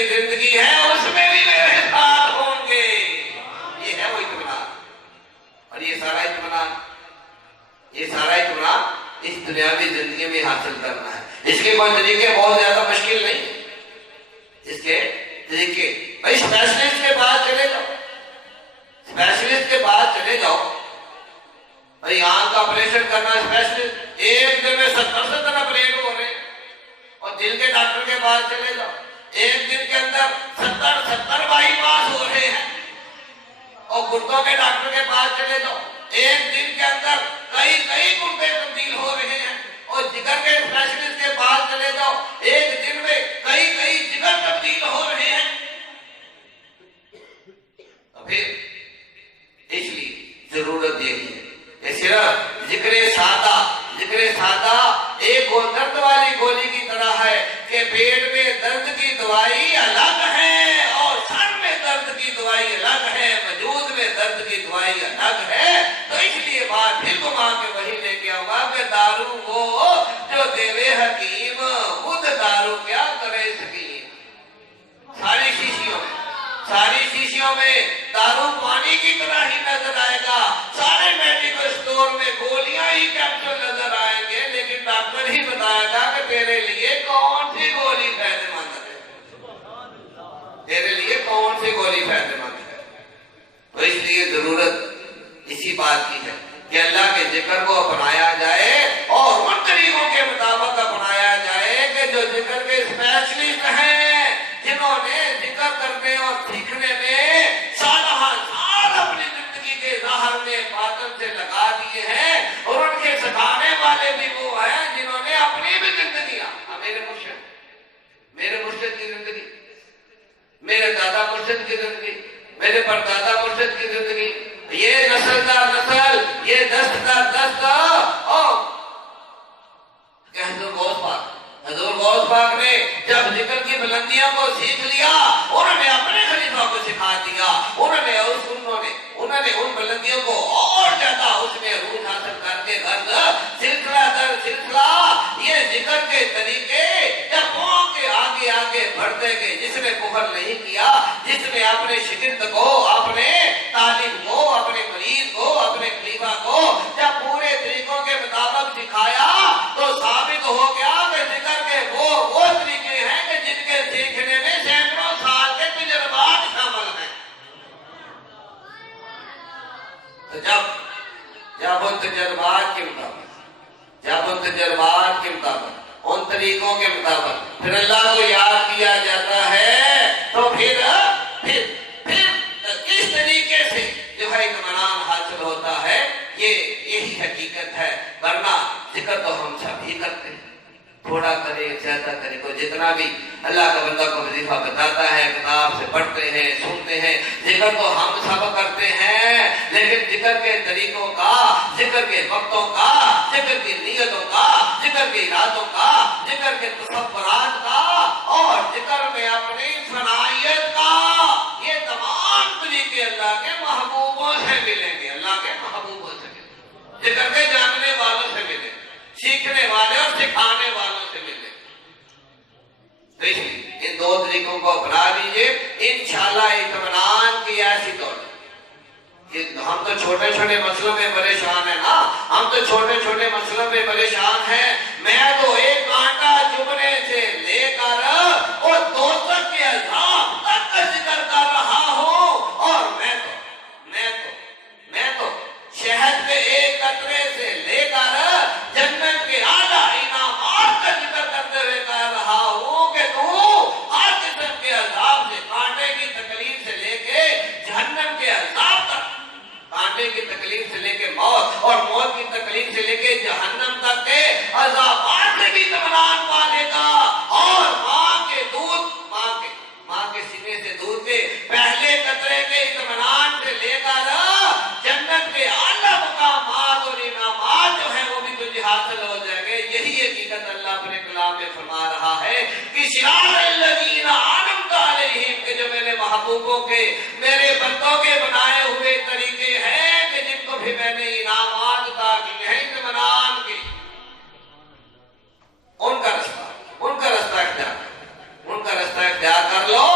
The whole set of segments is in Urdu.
کی زندگی ہے اس میں بھی میرے ساتھ ہوں گے. یہ ہے وہ اطمینان. اور یہ سارا اطمینان اس دنیاوی زندگی میں حاصل کرنا ہے. اس کے کوئی طریقے بہت زیادہ مشکل نہیں. اس کے طریقے بھائی اسپیشلسٹ کے پاس چلے جاؤ. بھائی آنکھ کا آپریشن کرنا اسپیشلسٹ ایک دن میں 70 آپریٹ ہو رہے ہیں. اور دل کے ڈاکٹر کے پاس چلے جاؤ ایک دن کے اندر 70 بائی پاس ہو رہے ہیں. اور گردوں کے ڈاکٹر کے پاس چلے جاؤ ایک دن کے اندر کئی گردے تبدیل ہو رہے ہیں. اور جگر کے اسپیشلسٹ کے پاس چلے جاؤ ایک دن میں کئی جگر تبدیل ہو رہے ہیں. تو پھر اس لیے ضرورت یہی ہے کہ صرف ذکر سادہ ایک وہ درد والی گولی کی طرح ہے کہ پیٹ میں درد کی دوائی الگ ہے اور سر میں درد کی دوائی الگ ہے, وجود میں درد کی دوائی الگ ہے. تو اس لیے بات پھر گھما کے وہی لے کے آؤں گا کہ دارو وہ جو دیوے حکیم خود دارو کیا کرے سکیم. ساری شیشیوں میں دارو پانی کی طرح ہی نظر آئے گا. سارے میڈیکل اسٹور میں گولیاں ہی کیپسول نظر آئیں گے, لیکن ڈاکٹر ہی بتائے گا کہ تیرے لیے کون سی گولی فائدے مند ہے. تو اس لیے ضرورت اسی بات کی ہے کہ اللہ کے ذکر کو اپنایا جائے اور ان طریقوں کے مطابق اپنایا جائے کہ جو ذکر کے اسپیشلسٹ ہیں, جنہوں نے ذکر کرنے اور سیکھنے میں سال اپنی زندگی کے ظاہر میں باطن سے لگا دیے ہیں. اور ان کے سکھانے والے بھی وہ ہیں جنہوں نے اپنی بھی زندگیاں, میرے مرشد کی زندگی, میرے دادا مرشد کی زندگی, میرے پردادا مرشد کی زندگی, یہ نسل در نسل, یہ دست در دست. کہ حضور غوث پاک نے جب ذکر کی بلندیوں کو سیکھ لیا, انہوں نے اپنے خلیفہ کو سکھا دیا. انہوں نے ان بلندیوں کو اور زیادہ اس میں عروج حاصل کر کے سلسلہ در سلسلہ یہ ذکر کے طریقے جب پاؤں کے آگے بڑھتے گئے. جس نے کفر نہیں کیا, جس نے اپنے شگرد کو, اپنے طالب کو, اپنے مریض کو, اپنے خلیفہ کو جب پورے طریقوں کے مطابق دکھایا تو ثابت ہو گیا کہ ذکر کے وہ طریقے ہیں کہ جن کے سیکھنے میں سینکڑوں سال کے تجربات شامل ہیں. تو جب ان تجربات کے مطابق ان طریقوں کے مطابق پھر اللہ کو یاد کیا جاتا ہے تو پھر کس طریقے سے جو ہے اطمینان حاصل ہوتا ہے. یہی حقیقت ہے. ورنہ ذکر تو ہم سب ہی کرتے ہیں, تھوڑا کرے زیادہ کرے, کو جتنا بھی اللہ کا بندہ کو وظیفہ بتاتا ہے, کتاب سے پڑھتے ہیں, سنتے ہیں. ذکر تو ہم سب کرتے ہیں, لیکن ذکر کے طریقوں کا, ذکر کے وقتوں کا, ذکر کی نیتوں کا, ذکر کے ارادوں کا, ذکر کے تصورات کا اور ذکر میں اپنی صلاحیت کا, یہ تمام طریقے اللہ کے محبوبوں سے ملیں گے. ذکر کے جاننے والوں سے ملیں, سیکھنے والے اور سکھانے والوں سے ملیں. ان دو طریقوں کو اپنا لیجئے, انشاءاللہ اطمینان کی ایسی دولت. ہم تو چھوٹے مسئلوں میں پریشان ہیں نا, ہم تو چھوٹے مسئلوں میں پریشان ہیں. میں تو ایک کانٹا چبھنے سے لے کر اور دوزخ کے عذاب تک کا ذکر کر رہا ہوں, اور میں تو شہد کے ایک قطرے سے لے کر جنت کے اعلیٰ انعامات کا ذکر کرتے ہوئے کہہ رہا ہوں کہ تو ہر قسم کے عذاب سے, کانٹے کی تکلیف سے لے کے جہنم کے عذاب تک, کانٹے کی تکلیف سے لے کے موت اور موت کی تکلیف سے لے کے جہنم تک کے عذابات سے بھی اطمینان پا لے گا. اور ماں کے سینے سے دودھ کے پہلے قطرے کے اطمینان سے لے کر جنت کے اعلیٰ مقامات اور انعامات جو ہیں وہ بھی تجھے حاصل ہو جائیں گے. یہی حقیقت اللہ اپنے کلام میں فرما رہا ہے کہ صراط الذین انعمت علیہم, کہ جو میرے محبوبوں کے, میرے بندوں کے بنائے ہوئے طریقے ہیں کہ جن کو بھی میں نے انعامات عطا کیے ہیں, اطمینان کے. ان کا رستہ اختیار کر لو.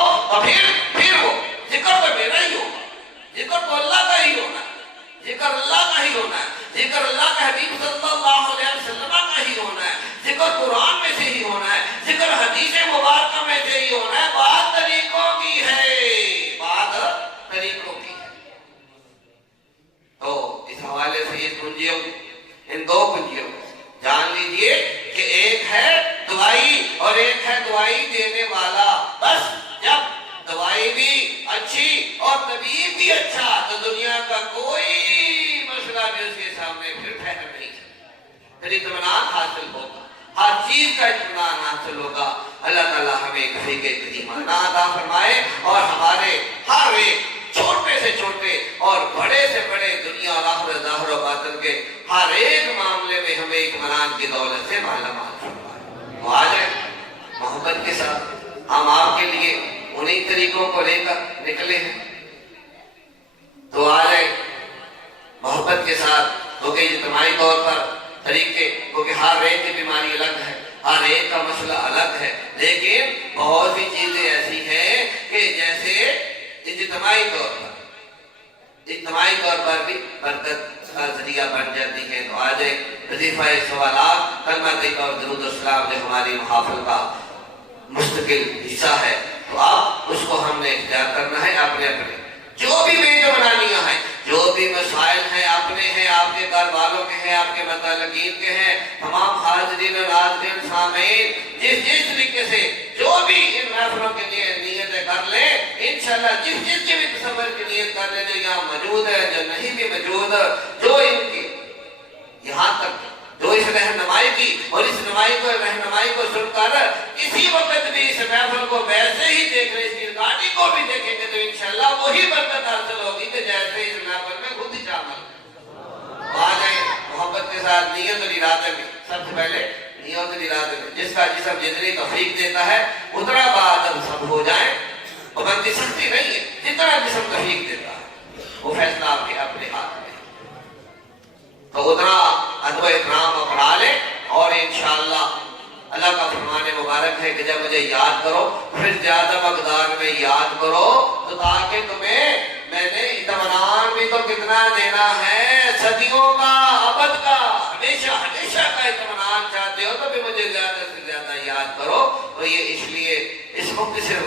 ایمان عطا فرمائے اور ہمارے ہر ایک چھوٹے سے چھوٹے اور بڑے سے بڑے دنیا اور آخرت ظاہر و باطن کے ہر ایک معاملے میں ہمیں اطمینان کی دولت سے مالا مال فرمائے۔ وہ آ جائیں محبت کے ساتھ، ہم آپ کے لیے انہی طریقوں کو لے کر نکلے ہیں، تو آ جائیں محبت کے ساتھ، کیونکہ اجتماعی طور پر طریقے، کیونکہ ہر ایک کی بیماری الگ ہے، ہر ایک کا مسئلہ الگ ہے، لیکن بہت سی چیزیں ایسی ہیں کہ جیسے اجتماعی طور پر بھی برکت کا ذریعہ بن جاتی ہے۔ تو آج وظیفہ سوالات، کلمہ طیبہ اور درود و سلام جو ہماری محافل کا مستقل حصہ ہے، تو اب اس کو ہم نے اختیار کرنا ہے اپنے اپنے جو بھی بیٹے بنانیاں ہیں، جو بھی مسائل ہیں، اپنے ہیں، آپ کے گھر والوں کے ہیں، آپ کے متعلقین کے ہیں، تمام حاضرین اور ناظرین سامعین جس طریقے سے جو بھی ان محفلوں کے لیے نیتیں کر لیں، انشاءاللہ جس کی بھی تصور کی نیت کر لیں، جو یہاں موجود ہے، جو نہیں بھی موجود، جو ان کی یہاں تک جو اس رہنمائی کی اور اس رہنمائی کو سن کر کسی وقت بھی اس محفل کو ویسے ہی دیکھ رہے، اس کی ریکارڈنگ کو بھی دیکھیں گے، تو انشاءاللہ وہی برکت حاصل ہوگی کہ جیسے اس محفل میں خود ہی شامل آ جائیں محبت کے ساتھ نیت اور ارادے میں۔ سب سے پہلے نیت اور ارادے میں جس کا جسم جتنی توفیق دیتا ہے اتنا بعد اب سب ہو جائیں، پابندی سختی نہیں ہے، جتنا جسم توفیق دیتا ہے وہ فیصلہ آپ کے اپنے ہاتھ میں، تو اتنا ادب و احترام اپنا لیں، اور انشاءاللہ اللہ کا فرمان مبارک ہے کہ جب مجھے یاد کرو پھر زیادہ مقدار میں یاد کرو، تو تاکہ تمہیں میں نے اطمینان بھی تو کتنا دینا ہے، صدیوں کا، ابد کا، ہمیشہ کا اطمینان چاہتے ہو تو بھی مجھے زیادہ سے زیادہ یاد کرو۔ اور یہ اس لیے اس مختصر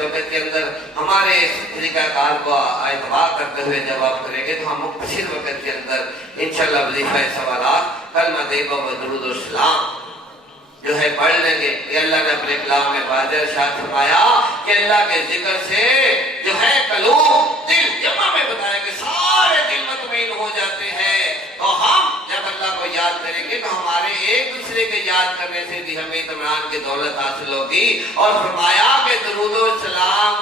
وقت کے اندر ہمارے طریقہ کار کو اعتبار کرتے ہوئے جب آپ کریں گے تو ہم مختصر وقت کے اندر انشاءاللہ وظیفہ سوالات، کلمہ طیبہ و درود و سلام جو ہے پڑھ لیں گے۔ یہ اللہ نے اپنے کلام میں واضح ارشاد فرمایا کہ اللہ کے ذکر سے جو ہے قلوب، دل، جمع میں بتایا کہ سارے دل مطمئن ہو جاتے ہیں۔ تو ہم جب اللہ کو یاد کریں گے تو ہمارے ایک دوسرے کے یاد کرنے سے بھی ہمیں اطمینان کی دولت حاصل ہوگی، اور فرمایا کہ درود و سلام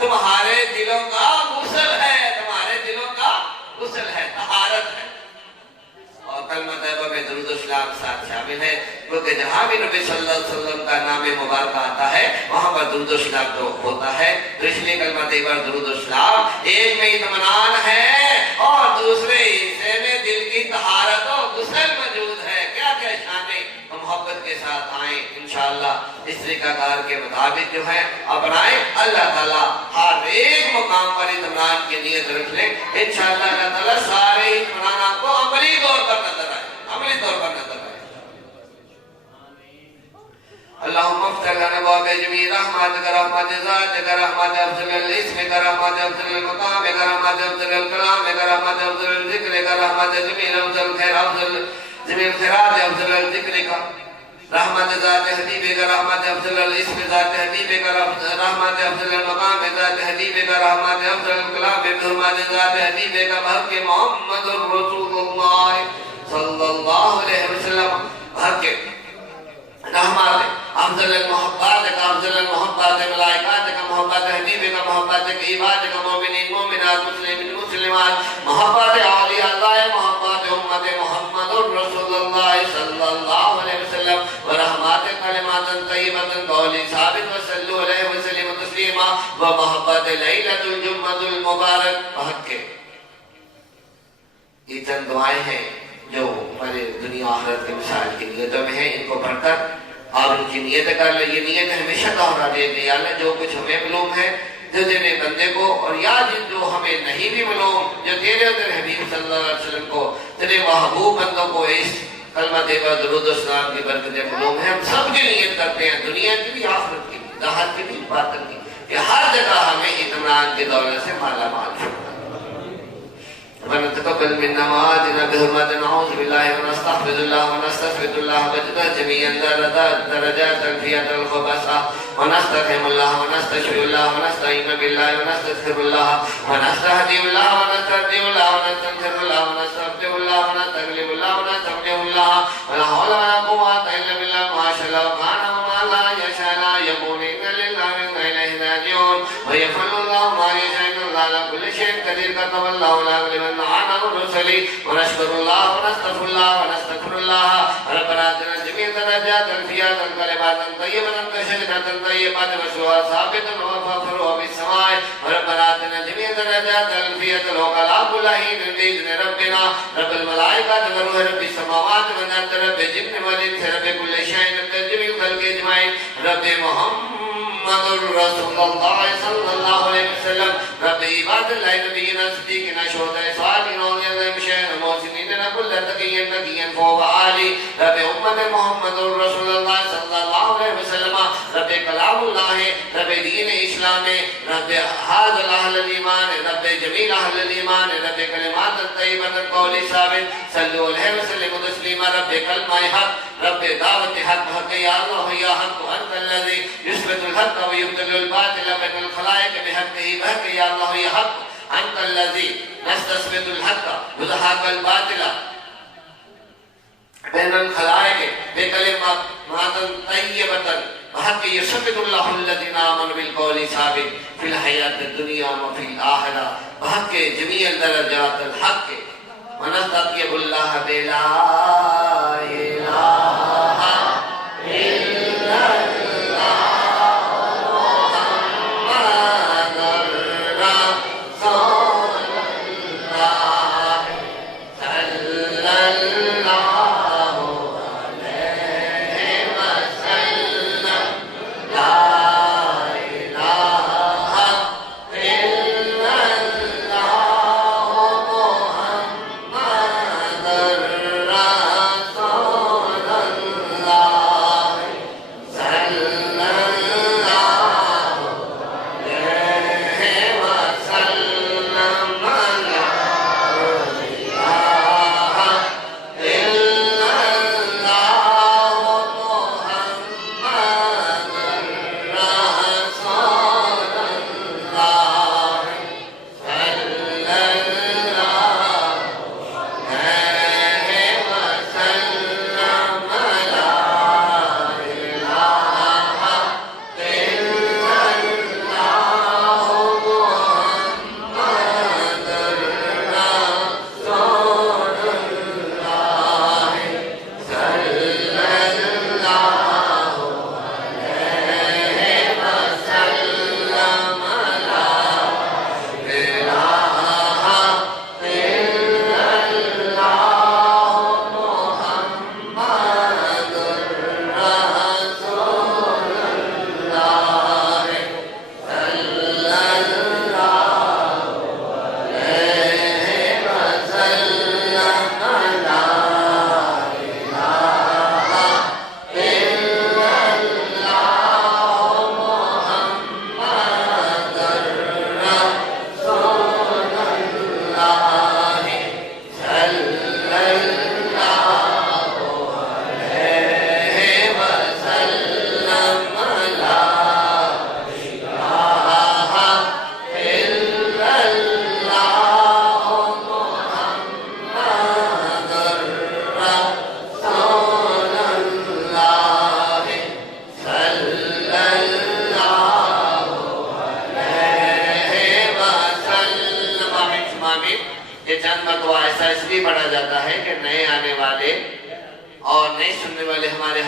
تمہارے دلوں کا غسل ہے، تمہارے دلوں کا غسل ہے، طہارت ہے۔ اور کلمہ طیبہ میں درود و سلام ساتھ شامل ہے، کیونکہ جہاں بھی نبی صلی اللہ علیہ وسلم کا نام مبارک آتا ہے وہاں پر درود و سلام تو ہوتا ہے، تو اس لیے کلمہ طیبہ درود و سلام ایک میں اطمینان ہے اور دوسرے حصے میں دل کی طہارت و غسل موجود ہے۔ کیا کیا شانیں محبت کے ساتھ آئیں، انشاءاللہ اس طریقہ کار کے مطابق جو ہے اپنائیں، اللہ تعالیٰ ہر ایک مقام پر اطمینان کی نیت رکھ لیں، انشاءاللہ اللہ تعالیٰ سارے اطمینان آپ کو عملی طور پر نظر آئے، عملی طور پر نظر آئے۔ اللہم افتح لنا باب جمیع رحمتک، رحمت ذاتک، رحمت افضل الاسم، رحمت افضل المقام، رحمت افضل الکلام، رحمت افضل الذکر، رحمت جمیع افضل الخیر، افضل جمیع الخیرات، افضل الذکر، رحمت ذات حبیبک، رحمت افضل الاسم ذات حبیبک، رحمت افضل المقام ذات حبیبک، رحمت افضل الکلام بحرمت ذات حبیبک، بحق محمد رسول اللہ صلی اللہ علیہ وسلم، بحق رحمت افضل المحبات کا، افضل المحبات ملائکات کا، محبت حبیب کا، محبت عباد کا، مومنین مومنات، مسلمین مسلمات، محبت اولیاء اللہ، محبت امت محمد رسول اللہ صلی اللہ علیہ وسلم، ورحمت کلمات طیبت قول ثابت وصلو علیہ وسلم تسلیما، ومحبت لیلۃ الجمعۃ المبارک۔ بحق یہ چند دعائیں ہیں جو ہمارے دنیا آخرت کے مسائل کی نیتوں میں ہیں، ان کو پڑھ کر آپ ان کی نیت کر لیں۔ یہ نیت ہمیشہ دوہرا دے گی، اللہ جو کچھ ہمیں معلوم ہے جو تیرے بندے کو، اور یا جو ہمیں نہیں بھی معلوم، جو تیرے اور تیرے حبیب صلی اللہ علیہ وسلم کو، تیرے محبوب بندوں کو اس کلمہ طیبہ درود و سلام کی برکتیں معلوم ہے، ہم سب کی نیت کرتے ہیں، دنیا کی بھی، آخرت کی بھی، راحت کی بھی، باطن کی، کہ ہر جگہ ہمیں اطمینان کی دولت سے مالا مال فرمائے۔ ربنا تقبل منا وآتنا بحرمات نعوذ بالله ونستغفر الله ونستغفر الله وجدا جميعا درجات الفيات الخبثة ونسترحم الله ونستشفي الله ونستعين بالله ونستغفر الله ونستهدي الله ونستهدي الله ونستغفر الله ونستغفر الله ونستغلب الله ونستغفر الله ولا حول ولا قوة إلا بالله ما شاء الله وكان وما لا يشاء لا يقول إن لله وإنا إليه راجعون ويفعل الله ما يشاء إن الله على كل شيء قدير كتب الله لأغلبن أنا ورسلي ونشكر الله ونستغفر الله ونستغفر الله ربنا آتنا جميع درجات الفيات كلمات طيبة كشجرة طيبة وشوها ثابت وفخر بالسماء ربنا آتنا جميع درجات الفيات وقال كل حين بإذن ربنا رب الملائكة وروح رب السماوات والأرض رب الجن والإنس رب كل شيء رب جميع الخلق أجمعين رب محمد رسول الله صلى الله عليه وسلم رب عباد الله نبينا صديقنا شهداء صالحين أولياء مشاهد المحسنين كل تقي نبيا فوق عالي رب أمة محمد رسول الله صلى الله عليه وسلم رب كلام الله رب دين إسلام رب هذا الأهل الإيمان رب جميل أهل الإيمان رب كلمات الطيبة القول الثابت صلوا عليه وسلموا تسليما رب كلمة حق رب دعوة حق حق يا الله يا حق أنت الذي يثبت الحق ويبطل الباطل بين الخلائق بحقه بحق يا الله يا حق أنت الذي نستثبت الحق وزهق الباطل بين الخلائق بكلمات طيبة وحق يثبت الله الذين آمنوا بالقول الثابت في الحياة الدنيا وفي الآخرة وحق جميع درجات الحق ونستطيب الله بلا إله إلا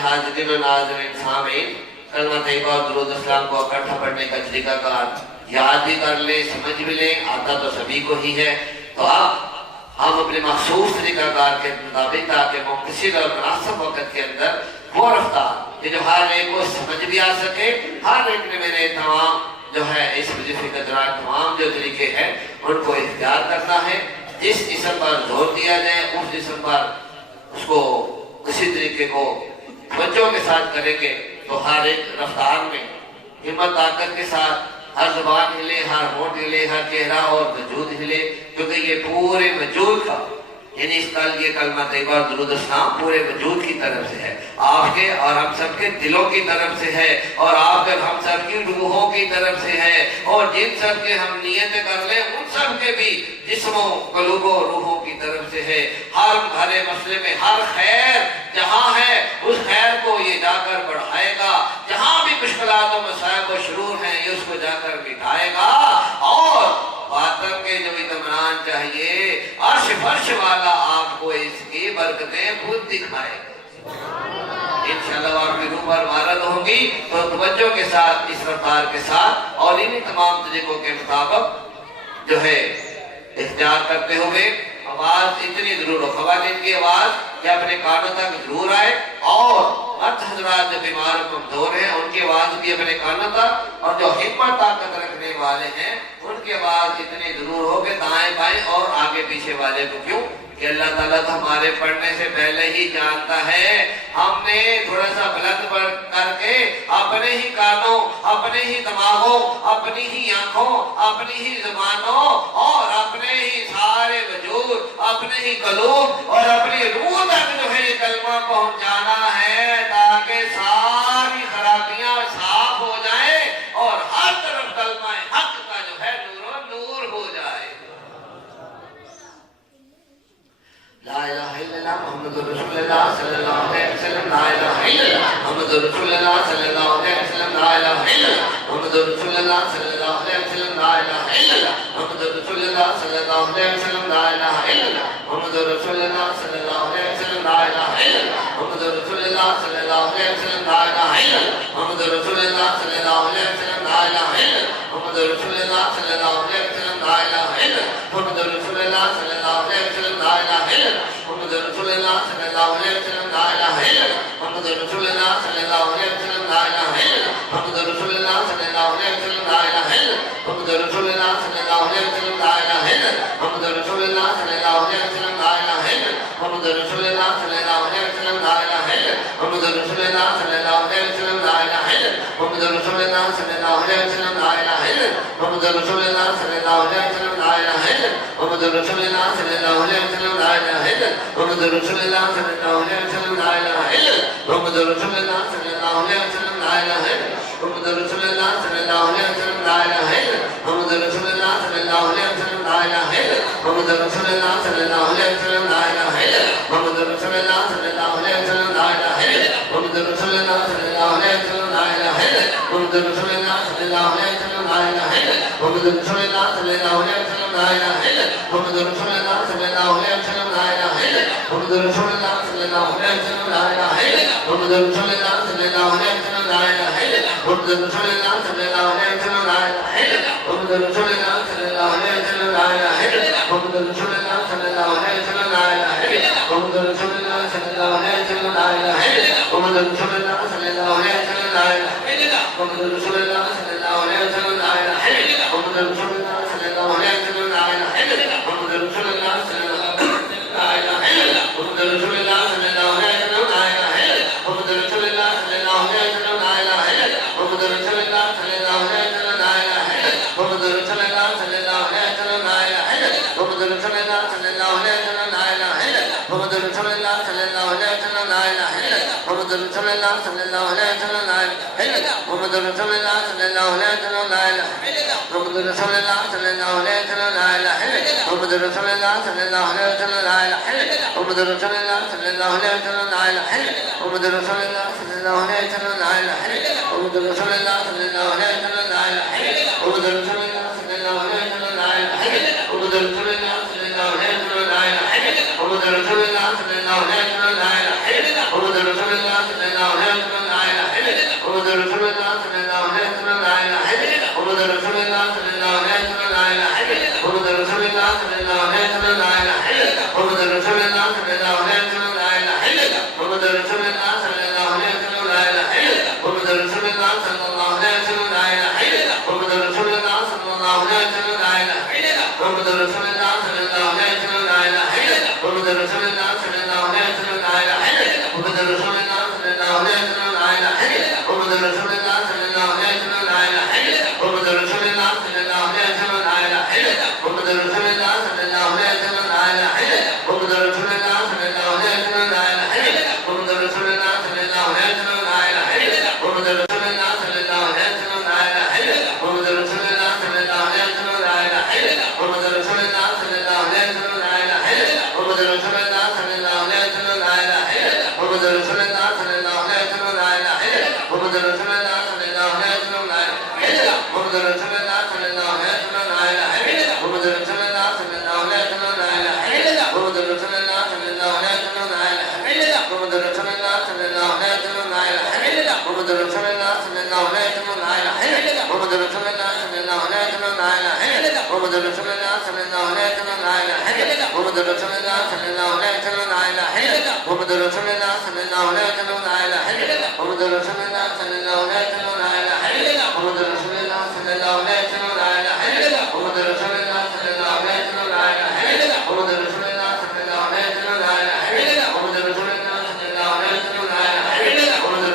حاضرین و ناظرین سامعین کلمہ طیبہ اور درود اسلام کو اکٹھا پڑھنے کا طریقہ کار یاد بھی کر لیں، سمجھ بھی لیں، آتا تو سبھی کو ہی ہے۔ تو ہم اپنے مخصوص طریقہ کار کے مطابق تاکہ مختصر اور مناسب وقت کے اندر وہ رفتار کہ جو ہر ایک کو سمجھ بھی آ سکے، ہر ایک نے میرے تمام جو ہے اس وظیفے کے دوران تمام جو طریقے ہیں ان کو اختیار کرنا ہے۔ جس جسم پر زور دیا جائے اس جسم پر اس کو اسی طریقے کو توجہ کے ساتھ کریں گے تو ہر ایک رفتار میں ہمت طاقت کے ساتھ ہر زبان ہلے، ہر ہونٹ ہلے، ہر چہرہ اور وجود ہلے، کیونکہ یہ پورے وجود کا یعنی اس کل یہ کلمہ طیبہ اور درود اسلام پورے وجود کی طرف سے ہے، آپ کے اور ہم سب کے دلوں کی طرف سے ہے، اور آپ کے ہم سب سب کی روحوں کی طرف سے ہے، اور جن سب کے ہم نیت کر لیں ان سب کے بھی جسموں قلوبوں روحوں کی طرف سے ہے۔ ہر مسئلے میں ہر خیر جہاں ہے اس خیر کو یہ جا کر بڑھائے گا، جہاں بھی مشکلات و مصائب و شرور ہیں یہ اس کو جا کر مٹائے گا، اور باطن کے جو اطمینان چاہیے عرش فرش والا آپ کو اس کی برکتیں خود دکھائے گا۔ انشاءاللہ آپ کی روح پر وارد ہوں گی تو توجہ کے ساتھ اس رفتار کے ساتھ اور انہی تمام طریقوں کے مطابق جو ہے اختیار کرتے ہوئے آواز اتنی ضرور ہو، خواتین کی آواز یہ اپنے کانوں تک ضرور آئے، اور مرد حضرات جو بیمار و کمزور ہیں ان کی آواز بھی اپنے کانوں تک، اور جو ہمت طاقت رکھنے والے ہیں ان کی آواز اتنی ضرور ہو کہ دائیں بائیں اور آگے پیچھے والے کو کیوں کہ اللہ تعالیٰ تو ہمارے پڑھنے سے پہلے ہی جانتا ہے، ہم نے تھوڑا سا بلند کر کے اپنے ہی کانوں، اپنے ہی دماغوں، اپنی ہی آنکھوں، اپنی ہی زبانوں اور اپنے ہی سارے وجود، اپنے ہی قلوب اور اپنی روح تک جو ہے یہ کلمہ پہنچانا ہے، تاکہ ساری خرابیاں صاف ہو جائیں اور ہر طرف کلمہ حق کا جو ہے نور و نور ہو جائے۔ لا الہ الا اللہ محمد رسول اللہ صلی اللہ علیہ وسلم، لا الہ الا اللہ محمد رسول اللہ صلی اللہ علیہ وسلم، لا الہ الا اللہ محمد رسول اللہ صلی اللہ علیہ وسلم، لا الہ الا اللہ محمد رسول اللہ صلی اللہ علیہ وسلم، لا الہ الا اللہ محمد رسول اللہ صلی اللہ علیہ وسلم، لا الہ الا اللہ محمد رسول اللہ صلی اللہ علیہ وسلم، لا الہ الا اللہ محمد رسول اللہ صلی اللہ علیہ وسلم، لا الہ الا اللہ محمد رسول اللہ صلی اللہ علیہ وسلم، لا الہ الا اللہ محمد رسول اللہ صلی اللہ علیہ وسلم، لا الہ الا اللہ محمد رسول اللہ صلی اللہ علیہ وسلم، لا الہ الا اللہ محمد رسول اللہ صلی اللہ علیہ وسلم، لا الہ الا اللہ محمد رسول اللہ صلی اللہ علیہ وسلم، لا الہ الا اللہ محمد رسول اللہ صلی اللہ علیہ وسلم، لا الہ الا اللہ محمد رسول اللہ صلی اللہ علیہ وسلم، لا الہ الا اللہ محمد رسول اللہ صلی اللہ علیہ وسلم، لا الہ الا اللہ محمد رسول اللہ صلی اللہ علیہ وسلم، لا الہ الا اللہ محمد رسول اللہ صلی اللہ علیہ وسلم، لا الہ الا اللہ محمد رسول اللہ صلی اللہ علیہ وسلم، لا الہ الا اللہ محمد رسول اللہ صلی اللہ علیہ وسلم، لا الہ الا اللہ محمد رسول اللہ صلی اللہ علیہ وسلم، لا الہ الا اللہ محمد رسول اللہ صلی اللہ علیہ وسلم، لا الہ الا اللہ محمد رسول اللہ صلی اللہ علیہ وسلم، لا الہ الا اللہ محمد رسول اللہ صلی اللہ علیہ وسلم، لا الہ الا اللہ محمد رسول اللہ صلی اللہ علیہ وسلم، لا الہ الا اللہ محمد رسول اللہ صلی اللہ علیہ وسلم، لا الہ الا اللہ محمد رسول اللہ صلی اللہ علیہ وسلم، لا الہ الا اللہ محمد رسول اللہ صلی اللہ علیہ وسلم، لا الہ الا اللہ محمد رسول اللہ صلی اللہ علیہ وسلم، لا الہ الا اللہ محمد رسول اللہ صلی اللہ علیہ وسلم، لا الہ الا اللہ محمد رسول اللہ صلی اللہ علیہ وسلم، لا الہ الا اللہ محمد رسول اللہ صلی اللہ علیہ وسلم، لا الہ الا اللہ محمد رسول اللہ صلی اللہ علیہ وسلم، لا الہ الا اللہ محمد رسول اللہ صلی اللہ علیہ وسلم، لا الہ الا اللہ محمد رسول اللہ صلی اللہ علیہ وسلم، لا الہ الا اللہ محمد رسول اللہ صلی اللہ علیہ وسلم، لا الہ الا اللہ محمد رسول اللہ صلی اللہ علیہ وسلم، لا الہ الا اللہ محمد رسول اللہ صلی اللہ علیہ وسلم، لا الہ الا اللہ محمد رسول اللہ صلی اللہ علیہ وسلم، لا الہ الا اللہ محمد رسول اللہ صلی اللہ علیہ وسلم، لا الہ الا اللہ محمد رسول اللہ صلی اللہ علیہ وسلم، لا الہ الا اللہ محمد رسول اللہ صلی اللہ علیہ وسلم، لا الہ الا اللہ محمد رسول اللہ صلی اللہ علیہ وسلم، لا الہ الا اللہ محمد رسول اللہ صلی اللہ علیہ وسلم، لا الہ الا اللہ محمد رسول اللہ صلی اللہ علیہ وسلم، لا الہ الا اللہ محمد رسول اللہ صلی اللہ علیہ وسلم، لا الہ الا اللہ محمد رسول اللہ صلی اللہ علیہ وسلم، لا الہ الا اللہ محمد رسول اللہ صلی اللہ علیہ وسلم، لا الہ الا اللہ محمد رسول اللہ صلی اللہ علیہ وسلم، لا الہ الا اللہ محمد رسول اللہ صلی اللہ علیہ وسلم، لا الہ الا اللہ محمد رسول اللہ صلی اللہ علیہ وسلم، لا الہ الا اللہ محمد رسول اللہ صلی اللہ علیہ وسلم، لا الہ الا اللہ محمد رسول اللہ صلی اللہ علیہ وسلم، لا الہ الا اللہ محمد رسول اللہ صلی اللہ علیہ وسلم، لا الہ الا اللہ محمد رسول اللہ صلی اللہ علیہ وسلم، لا الہ الا اللہ محمد رسول اللہ صلی اللہ علیہ وسلم، لا الہ الا اللہ محمد رسول اللہ صلی اللہ علیہ وسلم، لا الہ الا اللہ محمد رسول اللہ صلی اللہ علیہ وسلم، لا الہ الا اللہ محمد رسول اللہ صلی اللہ علیہ وسلم، لا الہ الا اللہ محمد رسول اللہ صلی اللہ علیہ وسلم، لا الہ الا اللہ محمد رسول اللہ صلی اللہ علیہ وسلم، لا الہ الا اللہ محمد رسول اللہ صلی اللہ علیہ وسلم، لا الہ الا اللہ محمد رسول اللہ صلی اللہ علیہ وسلم، لا الہ الا اللہ محمد رسول اللہ صلی اللہ علیہ وسلم، لا الہ الا اللہ محمد رسول اللہ صلی اللہ علیہ وسلم، لا الہ الا اللہ محمد رسول اللہ صلی اللہ علیہ وسلم، لا الہ الا اللہ محمد رسول اللہ محمد رسول الله صلى الله عليه وسلم لا اله الا الله محمد رسول الله صلى الله عليه وسلم لا اله الا الله محمد رسول الله صلى الله عليه وسلم لا اله الا الله محمد رسول الله صلى الله عليه وسلم لا اله الا الله محمد رسول الله صلى الله عليه وسلم لا اله الا الله محمد رسول الله صلى الله عليه وسلم لا اله الا الله محمد رسول الله صلى الله عليه وسلم لا اله الا الله محمد رسول الله صلى الله عليه وسلم لا اله الا الله محمد رسول الله صلى الله عليه وسلم لا اله الا الله محمد رسول الله صلى الله عليه وسلم لا اله الا الله محمد رسول الله صلى الله عليه وسلم لا اله الا الله محمد رسول الله صلى الله عليه وسلم لا اله الا الله محمد رسول الله صلى الله عليه وسلم لا اله الا الله محمد رسول الله صلى الله عليه وسلم لا اله الا الله محمد رسول الله صلى الله عليه وسلم لا اله الا الله محمد رسول الله صلى الله عليه وسلم لا اله الا الله محمد رسول الله صلى الله عليه وسلم لا اله الا الله محمد رسول الله صلى الله عليه وسلم لا اله الا الله محمد رسول الله صلى الله عليه وسلم لا اله الا الله محمد رسول الله صلى الله عليه وسلم لا اله الا الله محمد رسول الله صلى الله عليه وسلم لا اله الا الله محمد رسول الله صلى الله عليه وسلم لا اله الا الله محمد رسول الله صلى الله عليه وسلم لا اله الا الله محمد رسول الله صلى الله عليه وسلم لا اله الا الله محمد رسول الله صلى الله عليه وسلم لا اله الا الله محمد رسول الله صلى الله عليه وسلم لا اله الا الله محمد رسول الله صلى الله عليه وسلم لا اله الا الله محمد رسول الله صلى الله عليه وسلم لا اله الا الله محمد رسول الله صلى الله عليه وسلم لا اله الا الله محمد رسول الله صلى الله عليه وسلم لا اله الا الله محمد رسول الله صلى الله عليه وسلم لا اله الا الله محمد رسول الله صلى الله عليه وسلم لا اله الا الله محمد رسول الله صلى الله عليه وسلم لا اله الا الله محمد رسول الله صلى الله عليه وسلم لا اله الا الله محمد رسول الله صلى الله عليه وسلم لا اله الا الله محمد رسول الله صلى الله عليه وسلم لا اله الا الله محمد رسول الله صلى الله عليه وسلم لا اله الا الله محمد رسول الله صلى الله عليه وسلم لا اله الا الله محمد رسول الله صلى الله عليه وسلم لا اله الا الله محمد رسول الله صلى الله عليه وسلم لا اله الا الله محمد رسول الله صلى الله عليه وسلم لا اله الا الله محمد رسول الله صلى الله عليه وسلم لا اله الا الله محمد رسول الله صلى الله عليه وسلم لا اله الا الله محمد رسول الله صلى الله عليه وسلم لا اله الا الله محمد رسول الله صلى الله عليه وسلم لا اله الا الله محمد رسول الله صلى الله عليه وسلم لا اله الا الله محمد رسول الله صلى الله عليه وسلم لا اله الا الله محمد رسول الله صلى الله عليه وسلم لا اله الا الله محمد رسول الله صلى الله عليه وسلم لا اله الا الله محمد رسول الله صلى الله عليه وسلم لا اله الا الله محمد رسول الله صلى الله عليه وسلم لا اله الا الله محمد رسول الله صلى الله عليه وسلم لا اله الا الله محمد رسول الله صلى الله عليه وسلم لا اله الا الله محمد رسول الله صلى الله عليه وسلم لا اله الا الله محمد رسول الله صلى الله عليه وسلم لا اله الا الله محمد رسول الله صلى الله عليه وسلم لا اله الا الله محمد رسول الله صلى الله عليه وسلم لا اله الا الله محمد رسول الله صلى الله عليه وسلم لا اله الا الله محمد رسول الله صلى الله عليه وسلم لا اله الا الله محمد رسول الله صلى الله عليه وسلم لا اله الا الله محمد رسول الله صلى الله عليه وسلم لا اله الا الله محمد رسول الله صلى الله عليه وسلم لا اله الا الله محمد رسول الله صلى الله عليه وسلم لا اله الا الله محمد رسول الله صلى الله عليه وسلم لا اله الا الله محمد رسول الله صلى الله عليه وسلم لا اله الا الله محمد رسول الله صلى الله عليه وسلم لا اله الا الله محمد رسول الله صلى الله عليه وسلم لا اله الا الله محمد رسول الله صلى الله عليه وسلم لا اله الا الله محمد رسول الله صلى الله عليه وسلم لا اله الا الله محمد رسول الله صلى الله عليه وسلم لا اله الا الله محمد رسول الله صلى الله عليه وسلم لا اله الا الله محمد رسول الله صلى الله عليه وسلم لا اله الا الله محمد رسول الله صلى الله عليه وسلم لا اله الا الله محمد رسول الله صلى الله عليه وسلم لا اله الا الله محمد رسول الله صلى الله عليه وسلم لا اله الا الله محمد رسول الله صلى الله عليه وسلم لا اله الا الله محمد رسول الله صلى الله عليه وسلم لا اله الا الله محمد رسول الله صلى الله عليه وسلم لا اله الا الله محمد رسول الله صلى الله عليه وسلم لا اله الا الله محمد رسول الله صلى الله عليه وسلم لا اله الا الله محمد رسول الله صلى الله عليه وسلم لا اله الا الله محمد رسول الله صلى الله عليه وسلم لا اله الا الله محمد رسول الله صلى الله عليه وسلم لا اله الا الله محمد رسول الله صلى الله عليه وسلم لا اله الا الله محمد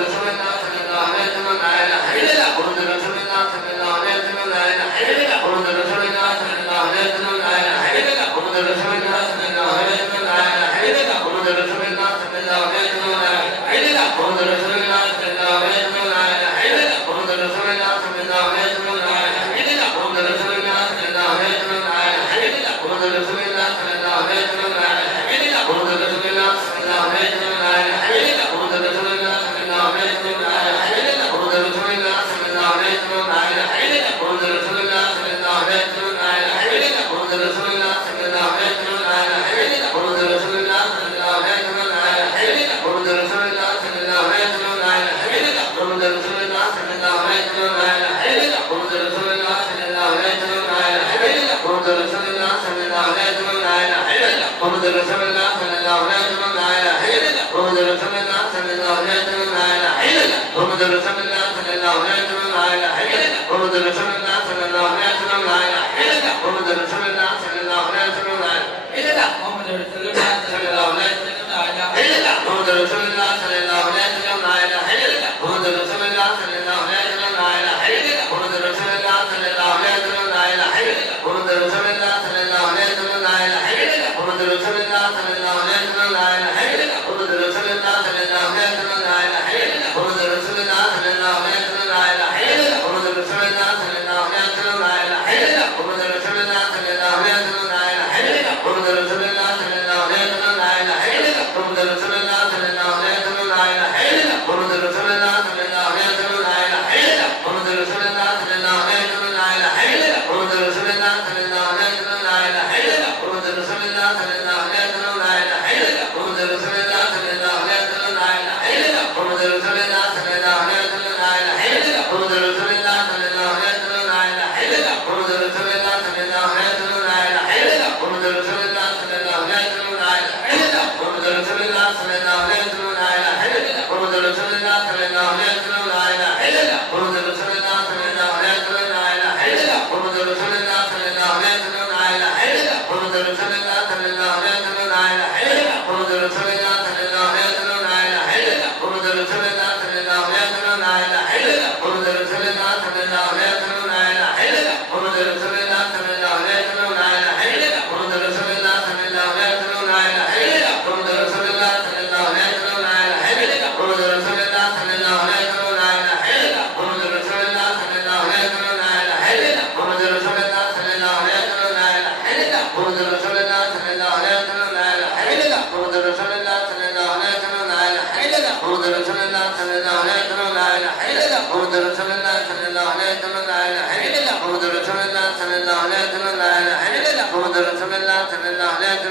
رسول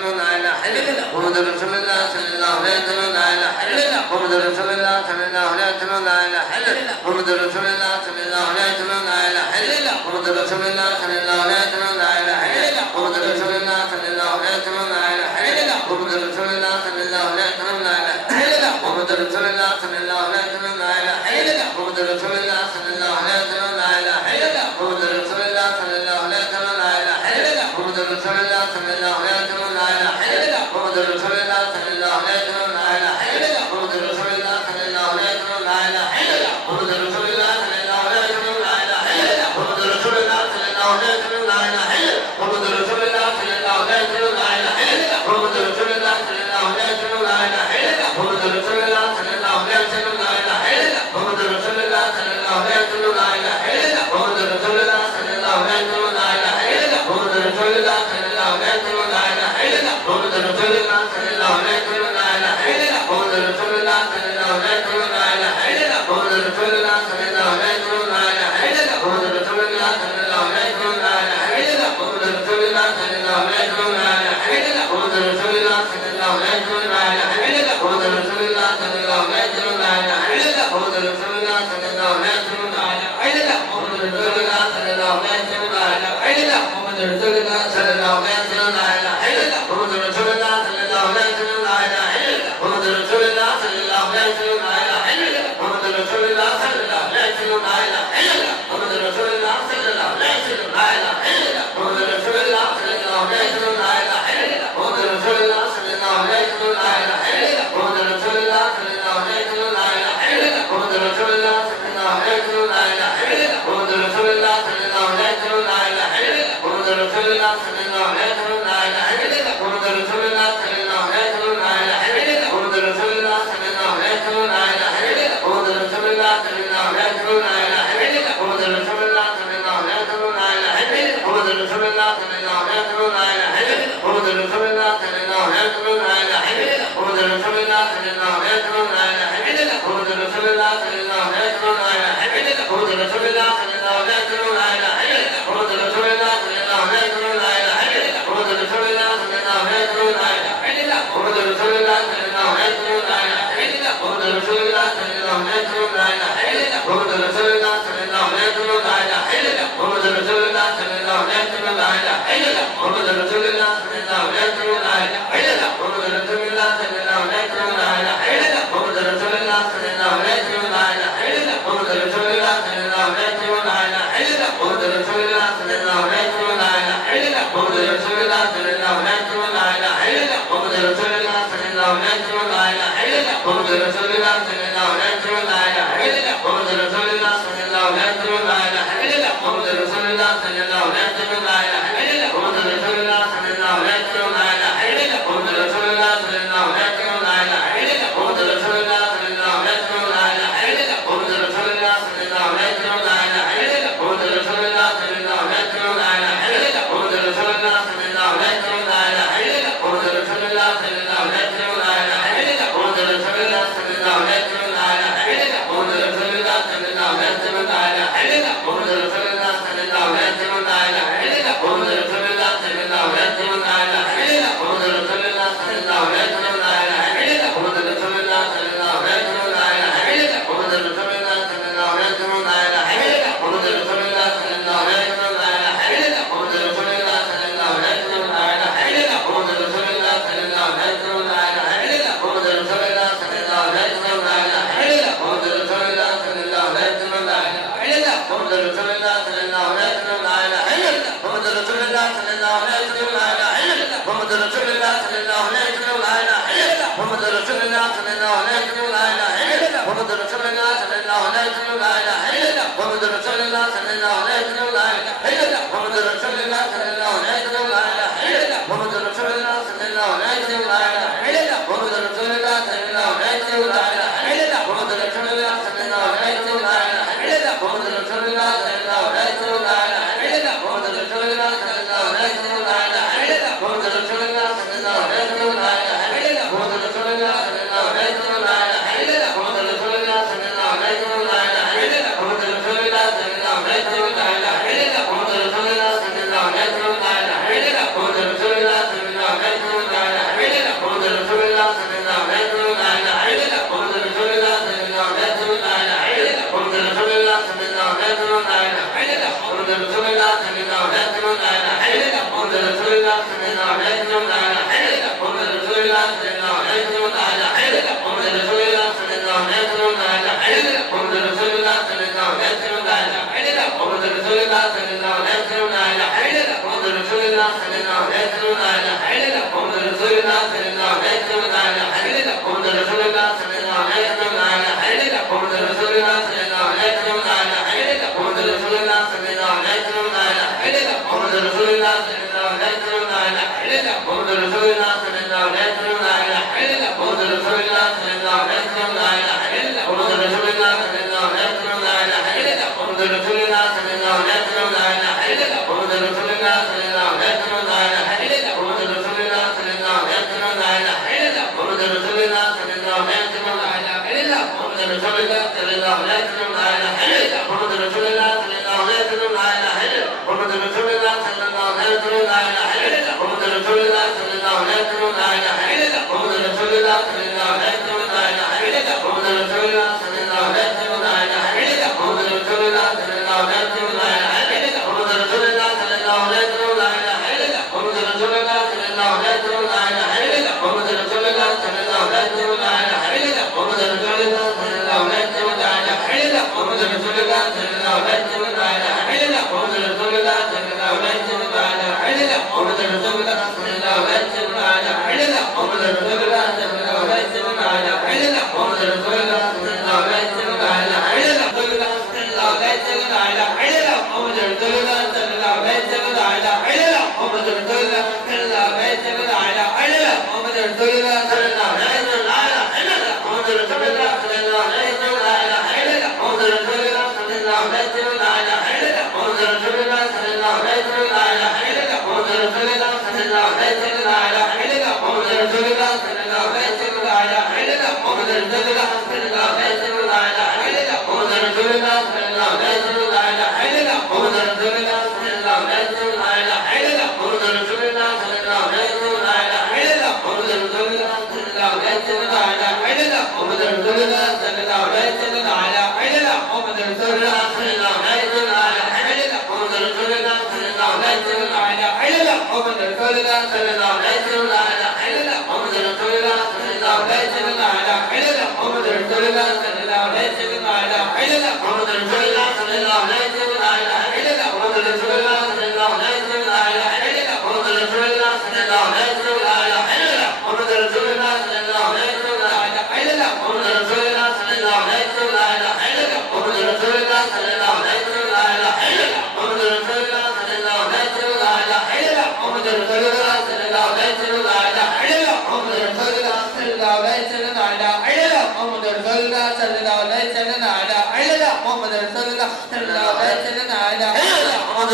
الله صلى الله عليه وسلم لا اله الا الله محمد رسول الله صلى الله عليه وسلم لا اله الا الله محمد رسول الله صلى الله عليه وسلم لا اله الا الله محمد رسول الله صلى الله عليه وسلم لا اله الا الله محمد رسول الله صلى الله عليه وسلم لا اله الا الله محمد رسول الله صلى الله عليه وسلم لا اله الا الله محمد رسول الله صلى الله عليه وسلم لا اله الا الله محمد رسول الله صلى الله عليه وسلم لا اله الا الله محمد رسول الله صلى الله عليه وسلم لا اله الا الله محمد رسول الله صلى الله عليه وسلم لا اله الا الله محمد رسول الله صلى الله عليه وسلم لا محمد رسول الله صلى الله عليه وسلم لا إله إلا الله محمد رسول الله صلى الله عليه وسلم لا إله إلا الله محمد رسول الله صلى الله عليه وسلم لا إله إلا الله محمد رسول الله صلى الله عليه وسلم لا إله إلا الله محمد رسول الله صلى الله عليه وسلم لا إله إلا الله محمد رسول الله صلى الله عليه وسلم لا إله إلا الله محمد رسول الله صلى الله عليه وسلم لا إله إلا الله محمد رسول الله صلى الله عليه وسلم لا إله إلا الله محمد رسول الله صلى الله عليه وسلم لا إله إلا الله محمد رسول الله صلى الله عليه وسلم لا إله إلا الله محمد رسول الله صلى الله عليه وسلم لا إله إلا الله محمد رسول الله صلى الله عليه وسلم لا إله إلا الله محمد رسول الله صلى الله عليه وسلم لا إله إلا الله محمد رسول الله صلى الله عليه وسلم لا إله إلا الله محمد رسول الله صلى الله عليه وسلم لا إله إلا الله محمد رسول الله صلى الله عليه وسلم لا إله إلا الله محمد رسول الله صلى الله عليه وسلم لا إله إلا الله محمد رسول الله صلى الله عليه وسلم لا إله إلا الله محمد رسول الله صلى الله عليه وسلم لا إله إلا الله محمد رسول الله صلى الله عليه وسلم لا إله إلا الله محمد رسول الله صلى الله عليه وسلم لا إله إلا الله محمد رسول الله صلى الله عليه وسلم لا إله إلا الله محمد رسول الله صلى الله عليه وسلم لا إله إلا الله محمد رسول الله صلى الله عليه وسلم لا إله إلا الله محمد رسول الله صلى الله عليه وسلم لا إله إلا الله محمد رسول الله صلى الله عليه وسلم لا إله إلا الله محمد رسول الله صلى الله عليه وسلم لا إله إلا الله محمد رسول الله صلى الله عليه وسلم لا إله إلا الله محمد رسول الله صلى الله عليه وسلم لا إله إلا الله محمد رسول الله صلى الله عليه وسلم لا إله إلا الله محمد رسول الله صلى الله عليه وسلم لا إله إلا الله محمد رسول الله صلى الله عليه وسلم لا إله إلا الله محمد رسول الله صلى الله عليه وسلم لا إله إلا الله محمد رسول الله صلى الله عليه وسلم لا إله إلا الله محمد رسول الله صلى الله عليه وسلم لا إله إلا الله محمد رسول الله صلى الله عليه وسلم لا إله إلا الله محمد رسول الله صلى الله عليه وسلم لا إله إلا الله محمد رسول الله صلى الله عليه وسلم لا إله إلا الله محمد رسول الله صلى الله عليه وسلم لا إله إلا الله محمد رسول الله صلى الله عليه وسلم لا إله إلا الله محمد رسول الله صلى الله عليه وسلم لا إله إلا الله محمد رسول الله صلى الله عليه وسلم لا إله إلا الله محمد رسول الله صلى الله عليه وسلم لا إله إلا الله محمد رسول الله صلى الله عليه وسلم لا إله إلا الله محمد رسول الله صلى الله عليه وسلم لا إله إلا الله محمد رسول الله صلى الله عليه وسلم لا إله إلا الله محمد رسول الله صلى الله عليه وسلم لا إله إلا الله محمد رسول الله صلى الله عليه وسلم لا إله إلا الله محمد رسول الله صلى الله عليه وسلم لا إله إلا الله محمد رسول الله صلى الله عليه وسلم لا إله إلا الله محمد رسول الله صلى الله عليه وسلم لا إله إلا الله محمد رسول الله صلى الله عليه وسلم لا إله إلا الله محمد رسول الله صلى الله عليه وسلم لا إله إلا الله محمد رسول الله صلى الله عليه وسلم لا إله إلا الله محمد رسول الله صلى الله عليه وسلم لا إله إلا الله محمد رسول الله صلى الله عليه وسلم لا إله إلا الله محمد رسول الله صلى الله عليه وسلم لا إله إلا الله محمد رسول الله صلى الله عليه وسلم لا إله إلا الله محمد رسول الله صلى الله عليه وسلم لا إله إلا الله محمد رسول الله صلى الله عليه وسلم لا إله إلا الله محمد رسول الله صلى الله عليه وسلم لا إله إلا الله محمد رسول الله صلى الله عليه وسلم لا إله إلا الله محمد رسول الله صلى الله عليه وسلم لا إله إلا الله محمد رسول الله صلى الله عليه وسلم لا إله إلا الله محمد رسول الله صلى الله عليه وسلم لا إله إلا الله محمد رسول الله صلى الله عليه وسلم لا إله إلا الله محمد رسول الله صلى الله عليه وسلم لا إله إلا الله محمد رسول الله صلى الله عليه وسلم لا إله إلا الله محمد رسول الله صلى الله عليه وسلم لا إله إلا الله محمد رسول الله صلى الله عليه وسلم لا إله إلا الله محمد رسول الله صلى الله عليه وسلم لا إله إلا الله محمد رسول الله صلى الله عليه وسلم لا إله إلا الله محمد رسول الله صلى الله عليه وسلم لا إله إلا الله محمد رسول الله صلى الله عليه وسلم لا إله إلا الله محمد رسول الله صلى الله عليه وسلم لا إله إلا الله محمد رسول الله صلى الله عليه وسلم لا إله إلا الله محمد رسول الله صلى الله عليه وسلم لا إله إلا الله محمد رسول الله صلى الله عليه وسلم لا إله إلا الله محمد رسول الله صلى الله عليه وسلم لا إله إلا الله محمد رسول الله صلى الله عليه وسلم لا إله إلا الله محمد رسول الله صلى الله عليه وسلم لا إله إلا الله محمد رسول الله صلى الله عليه وسلم لا إله إلا الله محمد رسول الله صلى الله عليه وسلم لا إله إلا الله محمد رسول الله صلى الله عليه وسلم لا إله إلا الله محمد رسول الله صلى الله عليه وسلم لا إله إلا الله محمد رسول الله صلى الله عليه وسلم لا إله إلا الله محمد رسول الله صلى الله عليه وسلم لا إله إلا الله محمد رسول الله صلى الله عليه وسلم لا إله إلا الله محمد رسول الله صلى الله عليه وسلم لا إله إلا الله محمد رسول الله صلى الله عليه وسلم لا إله إلا الله محمد رسول الله صلى الله عليه وسلم لا إله إلا الله محمد رسول الله صلى الله عليه وسلم لا إله إلا الله محمد رسول الله صلى الله عليه وسلم لا إله إلا الله محمد رسول الله صلى الله عليه وسلم لا إله إلا الله محمد رسول الله صلى الله عليه وسلم لا إله إلا الله محمد رسول الله صلى الله عليه وسلم لا إله إلا الله محمد رسول الله صلى الله عليه وسلم لا إله إلا الله محمد رسول الله صلى الله عليه وسلم لا إله إلا الله محمد رسول الله صلى الله عليه وسلم لا إله إلا الله محمد رسول الله صلى الله عليه وسلم لا إله إلا الله محمد رسول الله صلى الله عليه وسلم لا إله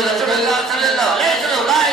محمد رسول اللہ صلی اللہ علیہ وسلم لا الہ الا اللہ محمد رسول اللہ صلی اللہ علیہ وسلم لا الہ الا اللہ محمد رسول اللہ صلی اللہ علیہ وسلم لا الہ الا اللہ محمد رسول اللہ صلی اللہ علیہ وسلم لا الہ الا اللہ محمد رسول اللہ صلی اللہ علیہ وسلم لا الہ الا اللہ محمد رسول اللہ صلی اللہ علیہ وسلم محمد رسول اللہ صلی اللہ علیہ وسلم لا الہ الا اللہ محمد رسول اللہ صلی اللہ علیہ وسلم لا الہ الا اللہ محمد رسول اللہ صلی اللہ علیہ وسلم لا الہ الا اللہ محمد رسول اللہ صلی اللہ علیہ وسلم لا الہ الا اللہ محمد رسول اللہ صلی اللہ علیہ وسلم لا الہ الا اللہ محمد رسول اللہ صلی اللہ علیہ وسلم لا الہ الا اللہ محمد رسول اللہ صلی اللہ علیہ وسلم لا الہ الا اللہ محمد رسول اللہ صلی اللہ علیہ وسلم لا الہ الا اللہ محمد رسول اللہ صلی اللہ علیہ وسلم لا الہ الا اللہ محمد رسول اللہ صلی اللہ علیہ وسلم لا الہ الا اللہ محمد رسول اللہ صلی اللہ علیہ وسلم لا الہ الا اللہ محمد رسول اللہ صلی اللہ علیہ وسلم لا الہ الا اللہ محمد رسول اللہ صلی اللہ علیہ وسلم لا الہ الا اللہ محمد رسول اللہ صلی اللہ علیہ وسلم لا الہ الا اللہ محمد رسول اللہ صلی اللہ علیہ وسلم لا الہ الا اللہ محمد رسول اللہ صلی اللہ علیہ وسلم لا الہ الا اللہ محمد رسول اللہ صلی اللہ علیہ وسلم لا الہ الا اللہ محمد رسول اللہ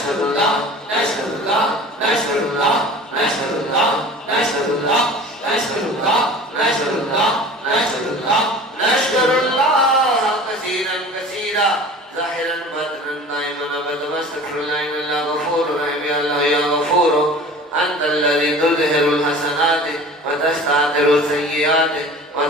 صلی اللہ علیہ وسلم لا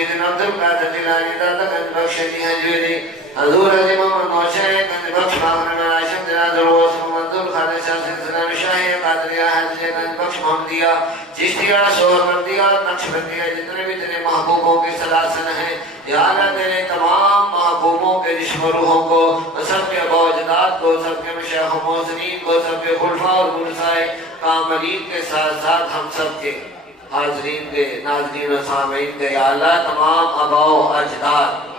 محیدین عبدالقادر جیلانی دادا گنج بخش علی حجویری حضور علی محمد موشہ گنج بخش محمد مناشم جناز الوس محمد الخادر شاہ سلسلہ شاہی قادریہ حجی گنج بخش محمدیہ چشتیہ سور مردیہ نقشبندیہ جتنے بھی تیرے محبوبوں کے سلاسل ہیں یا اللہ تیرے تمام محبوبوں کے جسم و روحوں کو سب کے باوجدات کو سب کے مشایخ و محسنین کو سب کے خلفاء اور مرسائے کاملین کے ساتھ ساتھ ہم سب کے حاضرین کے ناظرین و سامعین کے یا اللہ تمام آباء و اجداد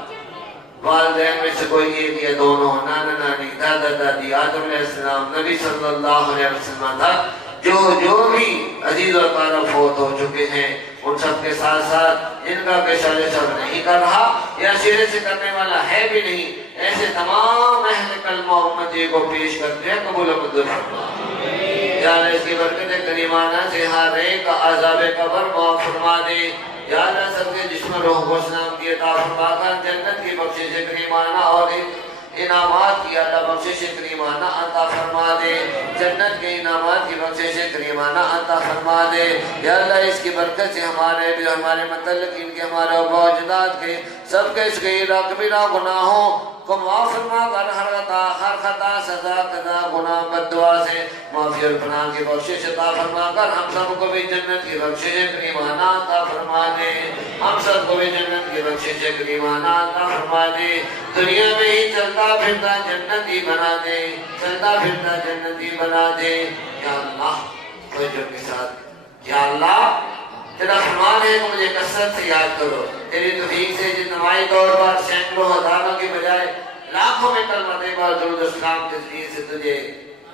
والدین میں سے کوئی ایک یا دونوں نانا نانی دادا دادی آدم علیہ السلام نبی صلی اللہ علیہ وسلم تک جو بھی عزیز و اقارب فوت ہو چکے ہیں ان سب کے ساتھ ساتھ جن کا پیشہ سب نہیں کر رہا یا سرے سے کرنے والا ہے بھی نہیں ایسے تمام اہل کلمہ امتی کو پیش کرتے ہیں قبول و منظور فرما یا اللہ اس کی برکت کریمانہ سے ہر ایک کا عذاب قبر معاف فرما دے یا اللہ سب کے جسم روح کو سلام کی عطا فرما کر جنت کی بخشش کریمانہ اور انعامات کی اللہ بخشش کریمانہ عطا فرما دے جنت کے انعامات کی بخشش کریمانہ عطا فرما دے یا اللہ اس کی برکت سے ہمارے بھی ہمارے متعلقین کے ہمارے ابا اجداد کے سب کے صغیرہ کبیرہ گناہوں کو معاف فرما کر ہر خطا سزا قضا گناہ بددعا سے معافی اور پناہ کی بخشش عطا فرما کر ہم سب کو بھی جنت کی بخشش کریمانہ عطا فرما دے ہم سب کو بھی جنت کی بخشش کریمانہ عطا فرما دے دنیا میں ہی چلتا پھرتا جنتی بنا دے چلتا پھرتا جنتی بنا دے یا اللہ توجہ کے ساتھ یا اللہ تیرا فرمان ہے کہ مجھے کثرت سے یاد کرو تیری توفیق سے جتنائی طور پر سینکڑوں ہزاروں کی بجائے لاکھوں میں کلمہ طیبہ درود و سلام کے ذریعے سے تجھے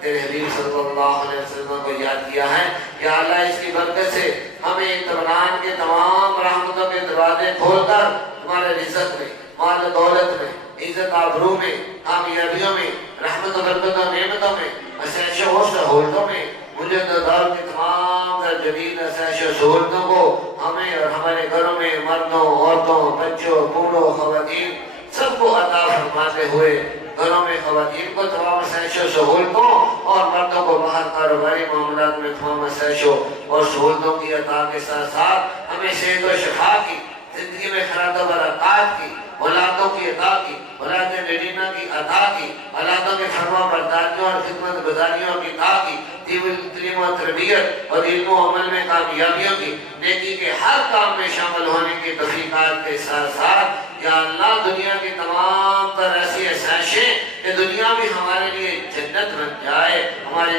تیرے حبیب صلی اللہ علیہ وسلم کو یاد کیا ہے یا اللہ اس کی برکت سے ہمیں اطمینان کے تمام رحمتوں کے دروازے کھول کر تمہارے رزق میں مال و دولت میں عزت آبرو میں کامیابیوں میں رحمت و برکت و نعمتوں میں عشائش و سہولتوں میں مجھے تو دور کی تمام در جدید عشائش و سہولتوں کو ہمیں اور ہمارے گھروں میں مردوں عورتوں بچوں بوڑھوں خواتین سب کو عطا فرماتے ہوئے گھروں میں خواتین کو تمام عشائش و سہولتوں اور مردوں کو باہر کاروباری معاملات میں تمام عشائش اور سہولتوں کی عطا کے ساتھ ساتھ ہمیں صحت و شفا کی زندگی میں خیرات و برکات کی اولادوں کی عطا کی اولاد نڈینہ کی عطا کی اولادوں کے فرما برداریوں اور خدمت گزاریوں کی عطا کی تعلیم و تربیت اور علم و عمل میں کامیابیوں کی نیکی کے ہر کام میں شامل ہونے کی توفیقات کے ساتھ ساتھ یا اللہ دنیا کی تمام تر ایسی عشائشیں کہ دنیا بھی ہمارے لیے جنت بن جائے ہماری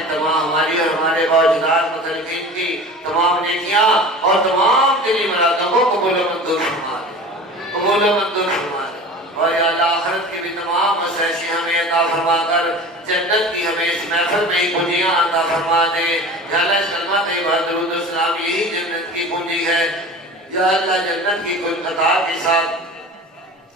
اور ہمارے باوجداد متعلقین کی تمام نیکیاں اور تمام دلی مرادوں کو قبول و منظور فرما دے قبول و منظور فرما دے اور یا اللہ آخرت کی بھی تمام عشائشیں ہمیں عطا فرما کر جنت کی ہمیں اس محفل میں ہی کنجیاں عطا فرما دے یا اللہ اس کلمہ طیبہ درود و سلام یہی جنت کی کنجی ہے یا اللہ جنت کی کل عطا کے ساتھ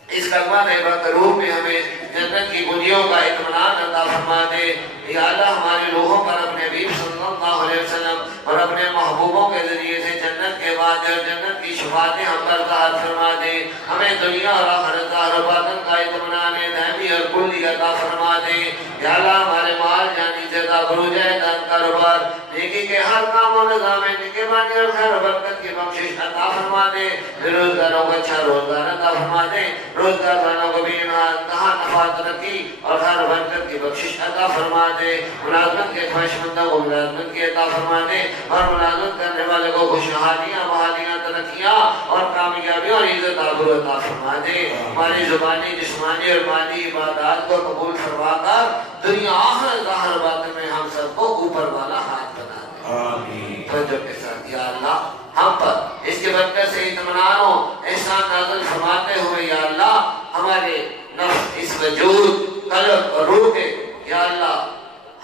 اس کلمہ طیبہ کے روح میں ہمیں جنت کی کنجیوں کا اطمینان عطا فرما دے یا اللہ ہماری روحوں پر اپنے حبیب صلی اللہ علیہ وسلم اور اپنے محبوبوں کے ذریعے سے جنت کے وعدے اور جنت کی شفاعتیں ہم پر ظاہر فرما دے ہمیں دنیا اور آخرت ظاہر و باطن کا اطمینان دائمی اور کلی عطا فرما دے یا اللہ ہمارے مال جانی زیادہ بروج ہے دن کاروبار نیکی کے ہر کام و نظام نگہبانی اور خیر و برکت کی بخشش عطا فرما دے روزگاروں کو اچھا روزگار عطا فرما دے روزگار والوں کو بھی انتہا نفع ترقی اور خیر و برکت کی بخشش عطا فرما دے ملازمت کے خواہش مندوں کو ملازمت کی عطا فرما دے اور ملازمت کرنے والے کو خوشحالیاں بحالیاں ترقیاں اور کامیابیوں اور عزت آبرو عطا فرما دے ہماری زبانی جسمانی اور مالی عبادات کو قبول فرما کر دنیا آخر ظاہر باطن میں ہم سب کو اوپر والا ہاتھ بنا دے آمین توجہ کے ساتھ یا اللہ ہم پر اس کے برکت سے اطمینان و احسان نازل فرماتے ہوئے یا اللہ ہمارے نفس اس وجود قلب اور روح کے یا اللہ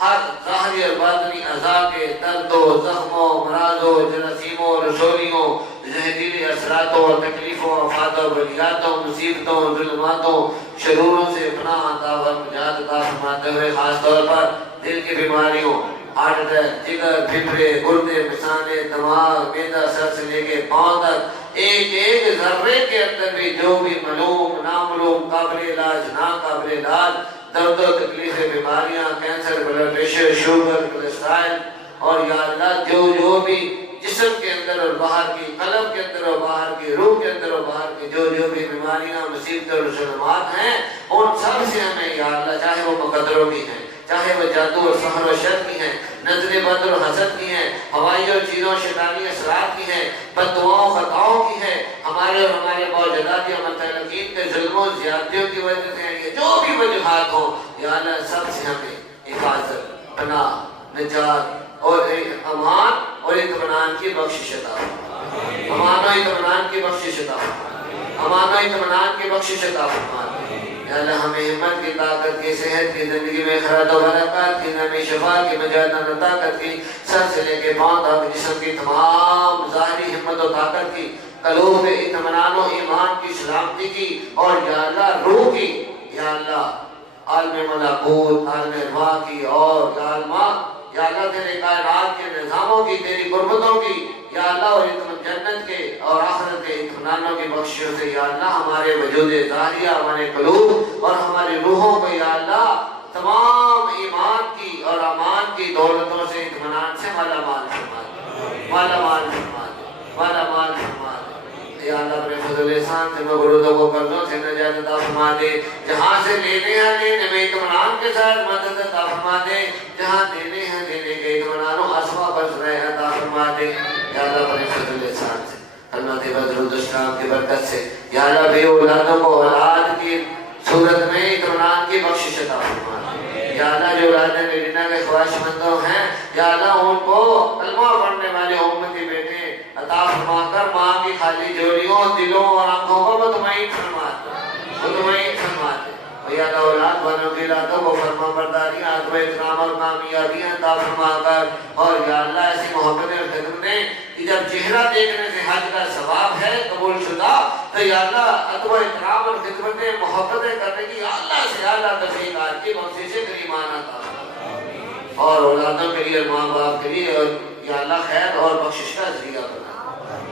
ہر ظاہری اور باطنی اعضاء کے دردوں زخموں مرضوں جراثیموں رسولیوں زہریلی اثراتوں اور تکلیفوں آفاتوں بلیاتوں مصیبتوں ظلماتوں شروروں سے پناہ عطا و نجات عطا فرماتے ہوئے خاص طور پر دل کی بیماریوں ہارٹ اٹیک جگر پھپھڑے گردے مثانے دماغ معدہ سر سے لے کے پاؤں تک ایک ایک ذرے کے اندر بھی جو بھی معلوم نامعلوم قابل علاج ناقابل علاج درد و تکلیفیں بیماریاں cancer blood pressure sugar cholesterol اور یا اللہ جو بھی جسم کے اندر اور باہر کی، قلب کے اندر اور باہر کی، روح کے اندر اور باہر کی جو بھی بیماریاں، مصیبتیں اور ظلمات ہیں، ان سب سے ہمیں یا اللہ، چاہے وہ مقدروں کی ہیں، چاہے وہ جادو اور سحر و شر کی ہیں، نظر بد اور حسد کی ہیں، ہوائی اور چیزوں شیطانی اثرات کی ہیں، بد دعاؤں خطاؤں کی ہیں، ہمارے اور ہمارے موجودات یا متعلقین کے ظلموں زیادتیوں کی وجہ سے ہیں، یہ جو بھی وجوہات ہوں یا اللہ، سب سے ہمیں حفاظت، پناہ، نجات اور امان اور اطمینان کی بخشش عطا فرما، امان و اطمینان کی بخشش عطا فرما، امان و اطمینان کی بخشش عطا فرما۔ یا اللہ ہمیں ہمت کی، طاقت کی، صحت کی، زندگی میں خیر و برکات کی، نمی شفا کی، مجاہدہ طاقت کی، سر سے لے کے پاؤں تک جسم کی تمام ظاہری ہمت و طاقت کی، قلوب میں اطمینان و ایمان کی، سلامتی کی، اور یا اللہ روح کی، یا اللہ عالم ملکوت، عالم ارواح کی، اور یا اللہ تیرے کائنات کے نظاموں کی، تیری قربتوں کی، یا اللہ اور جنت کے اور آخرت کے اطمینانوں کی بخشیوں سے یا اللہ ہمارے وجود ظاہریہ، ہمارے قلوب اور ہماری روحوں کو یا اللہ تمام ایمان کی اور امان کی دولتوں سے، اطمینان سے مالا مال فرما دے، مالا مال فرما دے، مالا مال فرما دے۔ یا اللہ اپنے فضل احسان سے مغروروں کو قرضوں سے نجات عطا فرما دے، جہاں سے لینے ہیں لینے میں اطمینان کے ساتھ مدد عطا فرما دے، جہاں دینے ہیں دینے کے اطمینان و اسوا بس رہے عطا فرما دے۔ یا اللہ اپنے فضل احسان سے، حضرت بدر الاسلام کی برکت سے یا اللہ بے اولادوں کو اولاد کی صورت میں اطمینان کی بخشش عطا فرما دے۔ یا اللہ جو اولادیں میرنا کے خواہش مندوں ہیں یا اللہ ان کو کلمہ پڑھنے والے امتی بیٹے عطا فرما کر ماں کی خالی جوڑیوں، دلوں اور آنکھوں کو مطمئن فرما دے، مطمئن فرما دے۔ یا اللہ اولاد والوں کی اولادوں کو فرما برداری، عدم احترام اور کامیابیاں عطا فرما کر، اور یا اللہ ایسی محبت اور خدمتیں کہ جب چہرہ دیکھنے سے حج کا ثواب ہے قبول شدہ، تو یا اللہ عدم احترام اور خدمتیں، محبتیں کرنے کی یا اللہ سے اعلیٰ تفریحات کی بخشش کریمانہ عطا فرما، اور اولادوں کے لیے، ماں باپ کے لیے اور یا اللہ خیر اور بخشش کا ذریعہ بنا۔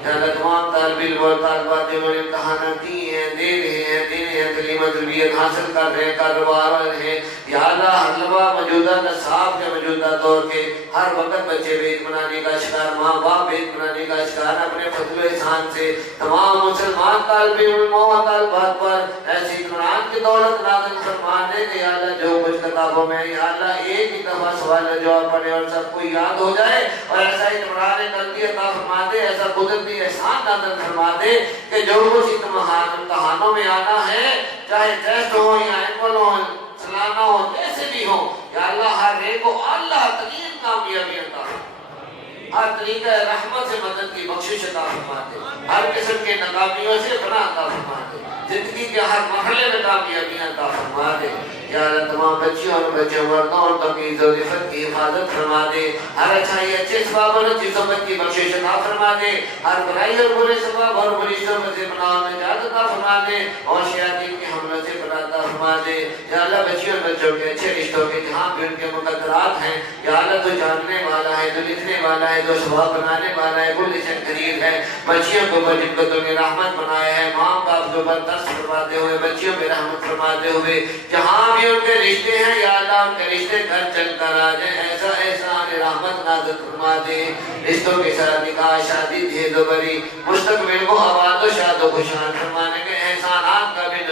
یا اللہ تمام طالب علم اور طالبات جو امتحانات دی ہیں، دے رہے ہیں، دینے ہیں، تعلیم تربیت حاصل کر رہے ہیں، کاروبار رہے ہیں، یا اللہ ہر لمحہ موجودہ نصاب کے موجودہ دور کے ہر وقت بچے بے اطمینانی کا شکار، ماں باپ بے اطمینانی کا شکار، اپنے فضل و احسان سے تمام مسلمان طالب علموں اور طالبات پر ایسی اطمینان کی دولت نازل فرما دے کہ یا اللہ جو کچھ کتابوں میں یا اللہ ایک ہی دفعہ سوال جواب پڑھے اور سب کو یاد ہو جائے، اور ایسا اطمینان قلبی عطا فرما دے، ایسا قدرتی احسان نازل فرما دے کہ جو کچھ امتحانوں میں آنا ہے، چاہے ٹیسٹ ہو یا اینول ہو، سالانہ ہو، جیسے بھی ہو، یا اللہ ہر ایک کو اللہ ترین کامیابی عطا فرما، ہر طریقہ رحمت سے مدد کی بخشش عطا فرما دے، ہر قسم کے ناکامیوں سے پناہ عطا فرما دے، زندگی کے ہر مرحلے میں کامیابیاں عطا فرما دے۔ یا اللہ تمام بچیوں اور بچوں، مردوں اور تمیز اور عفت کی حفاظت فرما دے، ہر اچھائی اچھے ثواب اور اچھی صحبت کی بخشش عطا فرما دے، ہر برائی اور برے ثواب اور بری صحبت سے پناہ و نجات عطا فرما دے، اور شیاطین کے حملوں سے پناہ عطا فرما دے۔ یا اللہ بچیوں اور بچوں کے اچھے رشتوں کے جہاں بھی ان کے مقدرات ہیں، یا اللہ تو جاننے والا ہے، تو لکھنے والا ہے، تو ثواب بنانے والا ہے، کل سے قریب ہے۔ بچیوں کو جن کو تم نے رحمت بنایا ہے، ماں باپ کو برداشت فرماتے ہوئے، بچیوں پہ رحمت فرماتے ہوئے، جہاں بھی ان کے رشتے ہیں یا اللہ ان کے رشتے گھر چل کر آ جائیں، ایسا احسان رحمت نازل فرما دے۔ رشتوں کے ساتھ نکاح، شادی، دھیز و بری، مستقبل کو آباد و شاد و خوشحال فرمانے کے احسانات کا بھی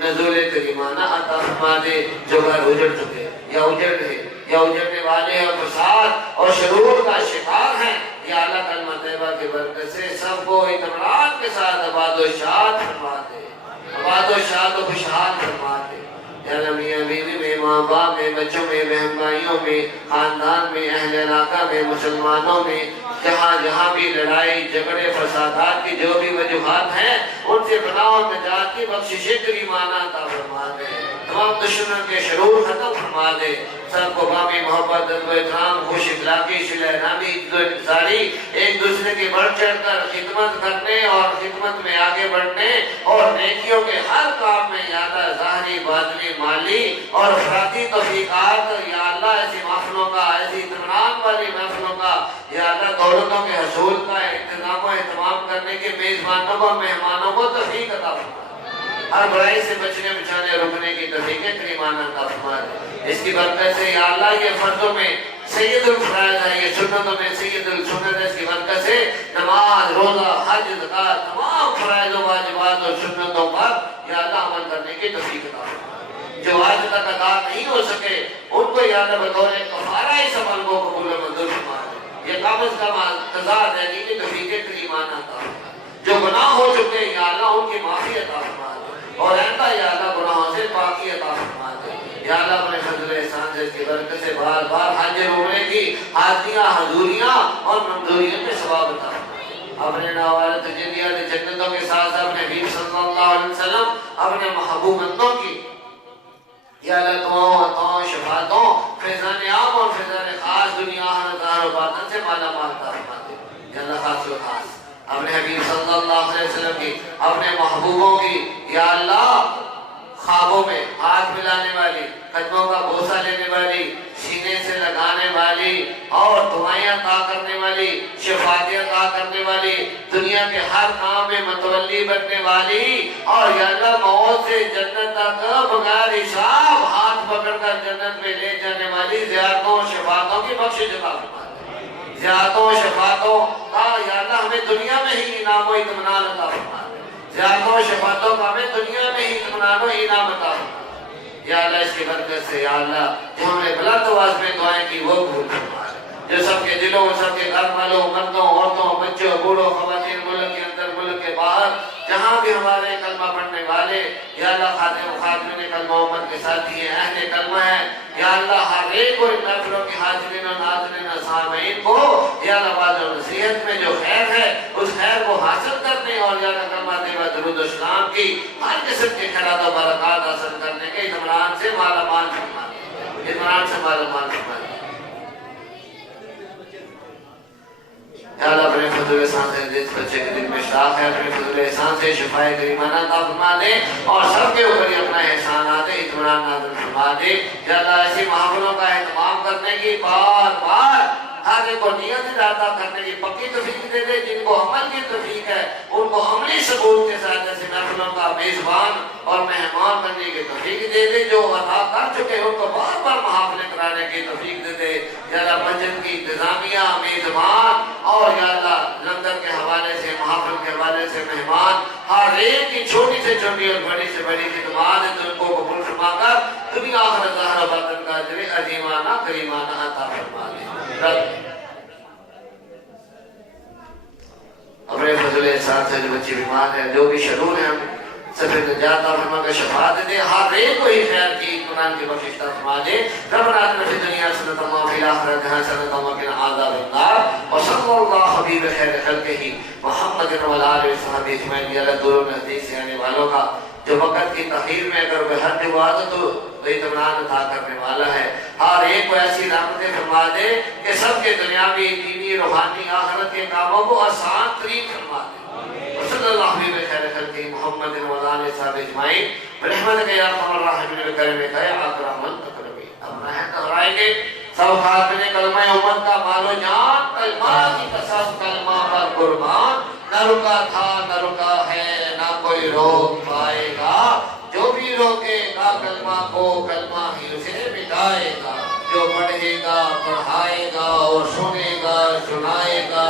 نزول کریمانہ عطا فرما دے۔ جو گھر اجڑ چکے یا اجڑ رہے یا اجڑنے والے اور فساد اور شرور کا شکار ہیں، یا اللہ کلمہ طیبہ کی برکت سے سب کو اطمینان کے ساتھ آباد و شاد فرما دے، آباد و شاد و خوشحال فرما دے۔ یا اللہ میاں بیوی میں، ماں باپ میں، بچوں میں، بہن بھائیوں میں، خاندان میں، اہل علاقہ میں، مسلمانوں میں، جہاں جہاں بھی لڑائی جھگڑے فسادات کی جو بھی وجوہات ہیں، ان سے پناہ و نجات کی بخشش کریمانہ عطا فرما دے، تمام دشمنوں کے شرور ختم فرما دے، سب کو بامی محبت، ادب و احترام، خوش اخلاقی، صلہ رحمی، ساری ایک دوسرے کی بڑھ چڑھ کر خدمت کرنے اور خدمت میں آگے بڑھنے اور نیکیوں کے ہر کام میں یا اللہ ظاہری، باطنی، مالی اور افراطی توفیقات یا اللہ ایسی محفلوں کا، ایسی اطمینان والی محفلوں کا یا اللہ دولتوں کے حصول کا انتظام و اہتمام کرنے کے میزبانوں کو، مہمانوں کو توفیق عطا فرما، ہر برائی سے بچنے بچانے رکنے کی توفیق کریمانہ عطا فرما۔ اس کی برکت سے یا اللہ یہ فرضوں میں سید الفرائض ہے، یہ سنتوں میں سید السنت ہے، اس کی برکت سے نماز، روزہ، حج، زکات، تمام فرائض و واجبات اور سنتوں پر یا اللہ عمل کرنے کی توفیق عطا فرما۔ جو آج تک ادا نہیں ہو سکے ان کو یا اللہ بطور کفارہ اس عمل کو قبول و منظور فرما دے۔ یہ کم از کم قضا دینی کی توفیق ایمان عطا فرما۔ جو گناہ ہو چکے یا اللہ ان کی معافی عطا فرما دے، اور آئندہ یا اللہ گناہوں سے پاکی عطا فرما دے۔ یا اللہ اپنے فضل و احسان سے اس کی برکت سے بار بار حج عمرے کی حاضریاں، حضوریاں اور منظوریوں میں ثواب عطا فرما۔ اپنے نوالت جنیات جنتوں کے ساتھ اپنے حبیب صلی اللہ علیہ وسلم اپنے محبوب بندوں کی یا اللہ دعاؤں، عطاؤں، شفاعتوں، فیضان عام اور فیضان خاص دنیا آخرت ظاہر و باطن سے مالا مال عطا فرما دے۔ یا اللہ خاص و خاص اپنے حبیب صلی اللہ علیہ وسلم کی، اپنے محبوبوں کی یا اللہ خوابوں میں ہاتھ ملانے والی، قدموں کا بوسہ لینے والی، سینے سے لگانے والی اور دعائیں عطا کرنے والی، شفاعتیں عطا کرنے والی، دنیا کے ہر کام میں متولی بننے والی اور یا اللہ موت سے جنت تک بغیر حساب ہاتھ پکڑ کر جنت میں لے جانے والی زیارتوں اور شفاعتوں کی بخشش عطا فرما دے۔ زیارتوں و شفاعتوں کا یا اللہ ہمیں دنیا میں ہی انعام و اطمینان عطا فرما دے۔ زیارتوں و شفاعتوں کا ہمیں دنیا میں ہی اطمینان و انعام عطا فرما دے۔ یا اللہ اس کی برکت سے یا اللہ جو ہم نے بلند آواز میں دعائیں کی وہ قبول فرما دے۔ جو سب کے دلوں، سب کے گھر والوں، مردوں، عورتوں، بچوں، بوڑھوں، خواتین، ملک کے اندر، ملک کے باہر، جہاں بھی ہمارے کلمہ پڑھنے والے یا اللہ خاتم و خاتمین کلمہ امت کے ساتھی ہیں، اہل کلمہ ہیں، یا اللہ ہر ایک کو ان محفلوں کے حاضرین و ناظرین و سامعین کو یا اللہ باز و نصیحت میں جو خیر ہے اس خیر کو حاصل کرنے اور یا اللہ کلمہ طیبہ درود و سلام کی ہر قسم کے خیرات و برکات حاصل کرنے کے اطمینان سے مالا مال فرما دے، اطمینان سے مالا مال فرما دے۔ یا اللہ اپنے فضل احسان سے جس بچے کے دل میں اشتاق ہے اپنے فضل احسان سے شفائے کریمانہ عطا فرما دے اور سب کے اوپر اپنا احسانات اطمینان نازل فرما دے۔ یا اللہ ایسی محفلوں کا اہتمام کرنے کی بار بار ہر ایک کو نیت ارادہ کرنے کی پکی توفیق دے دے۔ جن کو عمل کی توفیق ہے ان کو عملی ثبوت کے ساتھ ایسی محفلوں کا میزبان اور مہمان بننے کی توفیق دے دے۔ جو عطا کر چکے ان کو بار بار محافلیں کرانے کی توفیق دے دے۔ یا اللہ مسجد کی انتظامیہ، میزبان اور یا اللہ لنگر کے حوالے سے، محافل کے حوالے سے مہمان، ہر ایک کی چھوٹی سے چھوٹی اور بڑی سے بڑی خدمات ہیں تو ان کو قبول فرما کر دنیا آخرت ظاہر و باطن کا اجر عظیمانہ کریمانہ عطا فرما دے۔ اپنے فضل احسان سے جو بچے بیمار ہیں، جو بھی شرور ہیں، سب نجات عطا فرما کر شفاعت دے، ہر ایک کو ہی خیر کی اطمینان کی بخشش عطا فرما دے۔ ربنا آتنا فی الدنیا حسنۃ وفی الآخرۃ حسنۃ وقنا عذاب النار وصلی اللہ حبیب خیر خلقہ محمد وعلی آلہ وصحبہ اجمعین۔ یا اللہ دور و نزدیک سے آنے والوں کا جو وقت کی تاخیر میں اگر وہ حد عبادت تو اطمینان عطا کرنے والا ہے، ہر ایک کو ایسی رحمتیں فرما دے کہ سب کے دنیاوی، دینی، روحانی، آخرت کے کاموں کو آسان ترین فرما دے۔ وصلی اللہ علیہ خیر خلقہ محمد وعلی آلہ وصحبہ اجمعین برحمتک یا ارحم الراحمین بکرمک یا اکرم الاکرمین۔ اب نہایت دہرائیں گے سب خاتم کلمہ امت کا مال و جان، کلمہ کی قسم کلمہ پر قربان، نہ رکا تھا نہ رکا ہے نہ کوئی روک پائے گا، جو بھی روکے گا کلمہ کو کلمہ ہی اسے مٹائے گا، جو پڑھے گا پڑھائے گا اور سنے گا سنائے گا۔